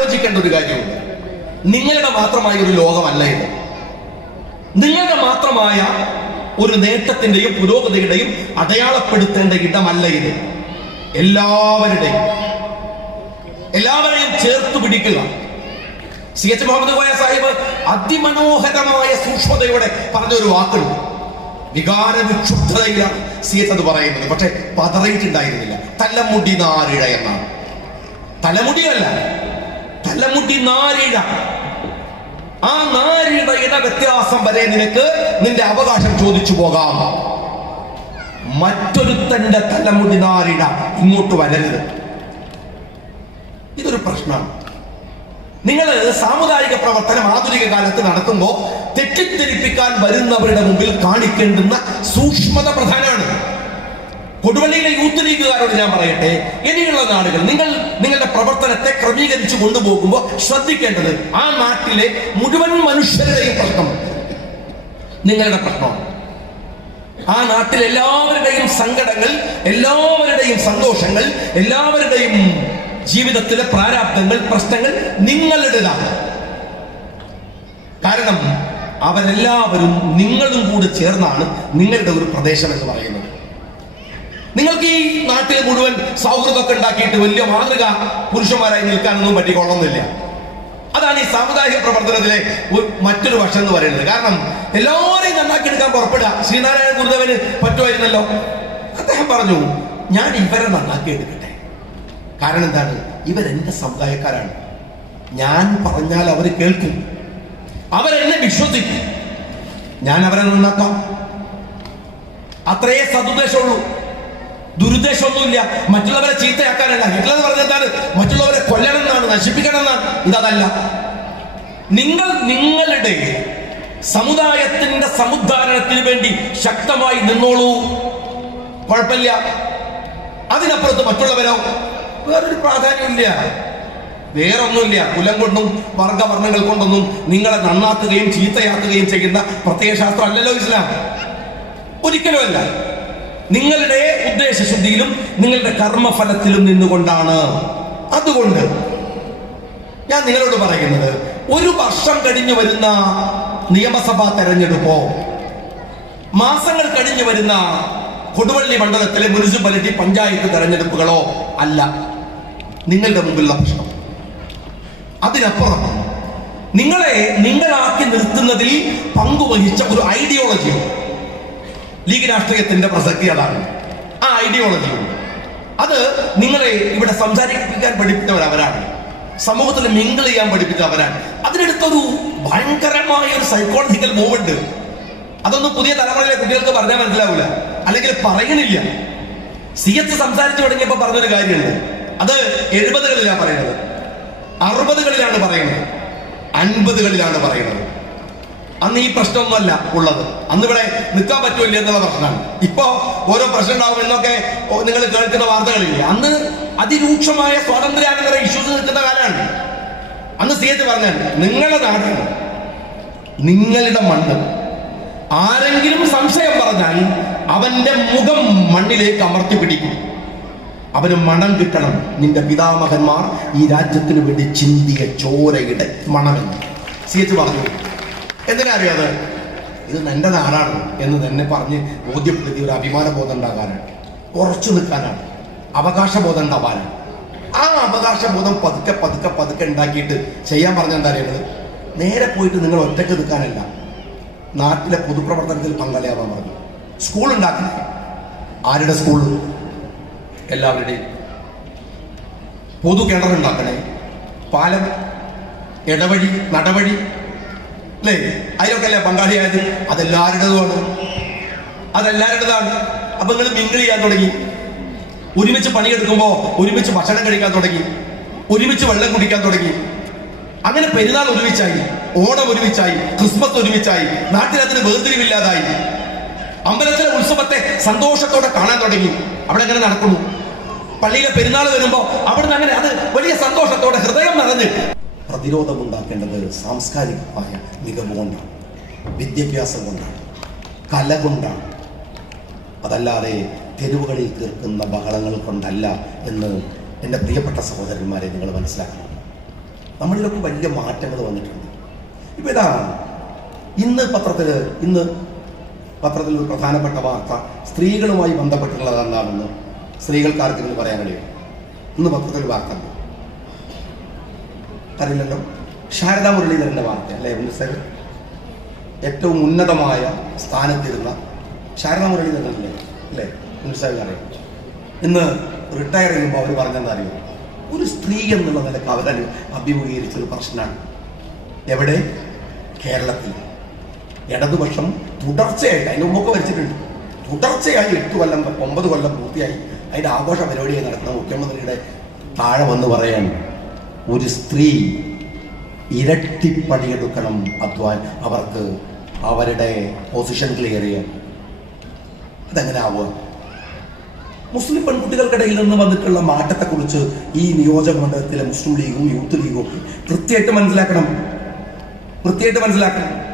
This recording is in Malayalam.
ആലോചിക്കേണ്ട ഒരു കാര്യമുണ്ട് നിങ്ങളുടെ മാത്രമായ ഒരു ലോകമല്ല ഇത്. നിങ്ങളുടെ മാത്രമായ ഒരു നേട്ടത്തിന്റെയും പുരോഗതിയുടെയും അടയാളപ്പെടുത്തേണ്ട ഇടമല്ല ഇത്. എല്ലാവരുടെയും. എല്ലാവരെയും ചേർത്ത് പിടിക്കുക. സി എച്ച് മുഹമ്മദ് കോയ സാഹിബ് അതിമനോഹരമായ സൂക്ഷ്മതയോടെ പറഞ്ഞ ഒരു വാക്കുണ്ട്. വികാര വിക്ഷുബ്ധതയിലാണ് സി എച്ച് അത് പറയുന്നത്. പക്ഷെ പതറിയിട്ടുണ്ടായിരുന്നില്ല. തലമുടി നാരിഴ എന്നാണ്. തലമുടിയല്ല. തലമുടി നാരിഴ. ആ നാരിഴയുടെ വ്യത്യാസം വരെ നിനക്ക് നിന്റെ അവകാശം ചോദിച്ചു പോകാം. മറ്റൊരുത്തന്റെ തലമുടി നാരിഴ ഇങ്ങോട്ട് വരരുത്. ഇതൊരു പ്രശ്നമാണ്. നിങ്ങൾ സാമുദായിക പ്രവർത്തനം ആധുനിക കാലത്ത് നടത്തുമ്പോൾ തെറ്റിദ്ധരിപ്പിക്കാൻ വരുന്നവരുടെ മുമ്പിൽ കാണിക്കേണ്ടുന്ന സൂക്ഷ്മത പ്രധാനമാണ്. കൊടുവള്ളിയിലെ യൂത്ത് ലീഗുകാരോട് ഞാൻ പറയട്ടെ ഇനിയുള്ള നാടുകൾ നിങ്ങൾ നിങ്ങളുടെ പ്രവർത്തനത്തെ ക്രമീകരിച്ചു കൊണ്ടുപോകുമ്പോൾ ശ്രദ്ധിക്കേണ്ടത് ആ നാട്ടിലെ മുഴുവൻ മനുഷ്യരുടെയും പ്രശ്നം. നിങ്ങളുടെ പ്രശ്നമാണ്. ആ നാട്ടിൽ എല്ലാവരുടെയും സങ്കടങ്ങൾ എല്ലാവരുടെയും സന്തോഷങ്ങൾ എല്ലാവരുടെയും ജീവിതത്തിലെ പ്രാരാബ്ദങ്ങൾ പ്രശ്നങ്ങൾ നിങ്ങളുടേതാണ്. കാരണം അവരെല്ലാവരും നിങ്ങളും കൂടെ ചേർന്നാണ് നിങ്ങളുടെ ഒരു പ്രദേശം എന്ന് പറയുന്നത്. നിങ്ങൾക്ക് ഈ നാട്ടിൽ മുഴുവൻ സൗഹൃദമൊക്കെ ഉണ്ടാക്കിയിട്ട് വലിയ മാതൃക പുരുഷന്മാരായി നിൽക്കാനൊന്നും പറ്റിക്കൊള്ളുന്നില്ല അതാണ് ഈ സാമുദായിക പ്രവർത്തനത്തിലെ മറ്റൊരു വശം എന്ന് പറയുന്നത്. കാരണം എല്ലാവരെയും നന്നാക്കി എടുക്കാൻ പുറപ്പെടുക ശ്രീനാരായണ ഗുരുദേവന് പറ്റുമായിരുന്നല്ലോ. അദ്ദേഹം പറഞ്ഞു ഞാൻ ഇവരെ നന്നാക്കി എടുക്കട്ടെ കാരണം എന്താണ്? ഇവരെന്റെ സമുദായക്കാരാണ്. ഞാൻ പറഞ്ഞാൽ അവർ കേൾക്കും. അവരെന്നെ വിശ്വസിക്കും. ഞാൻ അവരെ നന്നാക്കാം. അത്രയേ സതുദ്ദേശമുള്ളൂ. ദുരുദ്ദേശമൊന്നുമില്ല മറ്റുള്ളവരെ ചീത്തയാക്കാനല്ല. ഹിറ്റ്ലർ പറഞ്ഞെന്താണ് മറ്റുള്ളവരെ കൊല്ലണം എന്നാണ് നശിപ്പിക്കണം എന്നാണ് ഇതല്ല നിങ്ങൾ നിങ്ങളുടെ സമുദായത്തിന്റെ സമുദ്ധാരണത്തിന് വേണ്ടി ശക്തമായി നിന്നോളൂ. കുഴപ്പമില്ല. അതിനപ്പുറത്ത് മറ്റുള്ളവരോ വേറൊരു പ്രാധാന്യമില്ല. വേറൊന്നുമില്ല. കുലം കൊണ്ടും വർഗവർണങ്ങൾ കൊണ്ടൊന്നും നിങ്ങളെ നന്നാക്കുകയും ചീത്തയാക്കുകയും ചെയ്യുന്ന പ്രത്യയശാസ്ത്രം അല്ലല്ലോ ഇസ്ലാം. ഒരിക്കലുമല്ല. നിങ്ങളുടെ ഉദ്ദേശശുദ്ധിയിലും നിങ്ങളുടെ കർമ്മഫലത്തിലും നിന്നുകൊണ്ടാണ്. അതുകൊണ്ട് ഞാൻ നിങ്ങളോട് പറയുന്നത് ഒരു വർഷം കഴിഞ്ഞു വരുന്ന നിയമസഭാ തെരഞ്ഞെടുപ്പോ മാസങ്ങൾ കഴിഞ്ഞു വരുന്ന കൊടുവള്ളി മണ്ഡലത്തിലെ മുനിസിപ്പാലിറ്റി പഞ്ചായത്ത് തെരഞ്ഞെടുപ്പുകളോ അല്ല. നിങ്ങളുടെ മുമ്പിലുള്ള പ്രശ്നം. അതിനപ്പുറം നിങ്ങളെ നിങ്ങളാക്കി നിർത്തുന്നതിൽ പങ്കുവഹിച്ച ഒരു ഐഡിയോളജി ലീഗ് രാഷ്ട്രീയത്തിന്റെ പ്രസക്തി അതാണ്. ആ ഐഡിയോളജി അത് നിങ്ങളെ ഇവിടെ സംസാരിപ്പിക്കാൻ പഠിപ്പിച്ചവർ അവരാണ് സമൂഹത്തിൽ മിങ്കിൾ ചെയ്യാൻ പഠിപ്പിച്ച അവരാണ് അതിനടുത്തൊരു ഭയങ്കരമായ ഒരു സൈക്കോളജിക്കൽ മൂവ്മെന്റ് അതൊന്നും പുതിയ തലമുറയിലെ കുട്ടികൾക്ക് പറഞ്ഞാൽ മനസ്സിലാവില്ല അല്ലെങ്കിൽ പറയണില്ല. സി എച്ച് സംസാരിച്ചു തുടങ്ങിയപ്പോൾ പറഞ്ഞൊരു കാര്യമുണ്ട്. അത് എഴുപതുകളിലാണ് പറയുന്നത്. അറുപതുകളിലാണ് പറയുന്നത്. അൻപതുകളിലാണ് പറയുന്നത്. അന്ന് ഈ പ്രശ്നമൊന്നുമല്ല ഉള്ളത്. അന്ന് ഇവിടെ നിൽക്കാൻ പറ്റൂല്ല എന്നുള്ള പ്രശ്നമാണ്. ഇപ്പോ ഓരോ പ്രശ്നം ഉണ്ടാവും എന്നൊക്കെ നിങ്ങൾ കേൾക്കുന്ന വാർത്തകളില്ലേ? അന്ന് അതിരൂക്ഷമായ സ്വാതന്ത്ര്യാനന്തര ഇഷ്യൂസ് നിൽക്കുന്ന കാലമാണ്. അന്ന് സിയത്ത് പറഞ്ഞാൽ നിങ്ങളുടെ നാടാണ് നിങ്ങളുടെ മണ്ണ് ആരെങ്കിലും സംശയം പറഞ്ഞാൽ അവന്റെ മുഖം മണ്ണിലേക്ക് അമർത്തി പിടിക്കും. അവന് മണം കിട്ടണം. നിന്റെ പിതാമഹന്മാർ ഈ രാജ്യത്തിന് വേണ്ടി ചിന്തിയ ചോരയുടെ മണമെന്ന്. സി എച്ച് പറഞ്ഞു. എന്തിനാ അറിയാതെ ഇത് നിന്റെ നാടാണ് എന്ന് തന്നെ പറഞ്ഞ് ബോധ്യപ്പെടുത്തി ഒരു അഭിമാന ബോധം ഉണ്ടാകാനാണ്. ഉറച്ചു നിൽക്കാനാണ്. അവകാശബോധം ഉണ്ടാവാനാണ്. ആ അവകാശബോധം പതുക്കെ പതുക്കെ പതുക്കെ ഉണ്ടാക്കിയിട്ട് ചെയ്യാൻ പറഞ്ഞ എന്താ അറിയുന്നത് നേരെ പോയിട്ട് നിങ്ങൾ ഒറ്റയ്ക്ക് നിൽക്കാനല്ല. നാട്ടിലെ പൊതുപ്രവർത്തനത്തിൽ പങ്കാളിയാവാൻ പറഞ്ഞു. സ്കൂൾ ഉണ്ടാക്കി. ആരുടെ സ്കൂൾ? എല്ലാവരുടെയും. പൊതു കിണറുണ്ടാക്കണേ പാലം ഇടവഴി നടവഴി അല്ലേ അതിലൊക്കെ അല്ലേ പങ്കാളിയായത്? അതെല്ലാവരുടേതുമാണ് അതെല്ലാവരുടേതാണ് അപ്പൊ നിങ്ങൾ മിങ്കിൾ ചെയ്യാൻ തുടങ്ങി. ഒരുമിച്ച് പണിയെടുക്കുമ്പോൾ ഒരുമിച്ച് ഭക്ഷണം കഴിക്കാൻ തുടങ്ങി. ഒരുമിച്ച് വെള്ളം കുടിക്കാൻ തുടങ്ങി. അങ്ങനെ പെരുന്നാൾ ഒരുമിച്ചായി. ഓണം ഒരുമിച്ചായി. ക്രിസ്മസ് ഒരുമിച്ചായി. നാട്ടിൽ അതിന് വേർതിരിവില്ലാതായി. അമ്പലത്തിലെ ഉത്സവത്തെ സന്തോഷത്തോടെ കാണാൻ തുടങ്ങി. അവിടെ അങ്ങനെ നടക്കുന്നു. പള്ളിയിലെ പെരുന്നാൾ വരുമ്പോൾ അവിടുന്ന് അങ്ങനെ അത് വലിയ സന്തോഷത്തോടെ ഹൃദയം നിറഞ്ഞ് പ്രതിരോധം ഉണ്ടാക്കേണ്ടത് സാംസ്കാരികമായ മികവ് കൊണ്ടാണ് വിദ്യാഭ്യാസം കൊണ്ടാണ് കല കൊണ്ടാണ്. അതല്ലാതെ തെരുവുകളിൽ തീർക്കുന്ന ബഹളങ്ങൾ കൊണ്ടല്ല എന്ന് എന്റെ പ്രിയപ്പെട്ട സഹോദരന്മാരെ നിങ്ങൾ മനസ്സിലാക്കണം. നമ്മളിലൊക്കെ വലിയ മാറ്റങ്ങൾ വന്നിട്ടുണ്ട്. ഇപ്പം ഇതാ ഇന്ന് പത്രത്തിൽ ഇന്ന് പത്രത്തിൽ ഒരു പ്രധാനപ്പെട്ട വാർത്ത സ്ത്രീകളുമായി ബന്ധപ്പെട്ടുള്ളത് എന്താണെന്ന് സ്ത്രീകൾക്കാർക്കെങ്കിലും പറയാൻ കഴിയും ഇന്ന് പത്രത്തിൽ വാർത്ത. അറിയില്ലല്ലോ ശാരദ മുരളീധരന്റെ വാർത്ത അല്ലേ മിനിസ്റ്റർ ഏറ്റവും ഉന്നതമായ സ്ഥാനത്തിരുന്ന ശാരദ മുരളീധരൻ അല്ലേ അല്ലേ മിനിസ്റ്റർ അറിയാം ഇന്ന് റിട്ടയർ ചെയ്യുമ്പോൾ അവർ പറഞ്ഞെന്താ അറിയോ? ഒരു സ്ത്രീ എന്നുള്ള നിലയ്ക്ക് അവർ അഭിമുഖീകരിച്ചൊരു പ്രശ്നമാണ്. എവിടെ? കേരളത്തിൽ. ഇടതുപക്ഷം തുടർച്ചയായിട്ട് അതിന് മുമ്പൊക്കെ വരച്ചിട്ടുണ്ട് തുടർച്ചയായി എട്ട് കൊല്ലം ഒമ്പത് കൊല്ലം പൂർത്തിയായി. അതിന്റെ ആഘോഷ പരിപാടിയായി നടക്കുന്ന മുഖ്യമന്ത്രിയുടെ താഴെ വന്ന് പറയാൻ ഒരു സ്ത്രീ ഇരട്ടിപ്പണിയെടുക്കണം അധ്വാൻ. അവർക്ക് അവരുടെ പൊസിഷൻ ക്ലിയർ ചെയ്യാൻ. അതെങ്ങനെ ആവുക? മുസ്ലിം പെൺകുട്ടികൾക്കിടയിൽ നിന്ന് വന്നിട്ടുള്ള മാറ്റത്തെക്കുറിച്ച് ഈ നിയോജക മണ്ഡലത്തിലെ മുസ്ലിം ലീഗും യൂത്ത് ലീഗും കൃത്യമായിട്ട് മനസ്സിലാക്കണം. കൃത്യമായിട്ട് മനസ്സിലാക്കണം.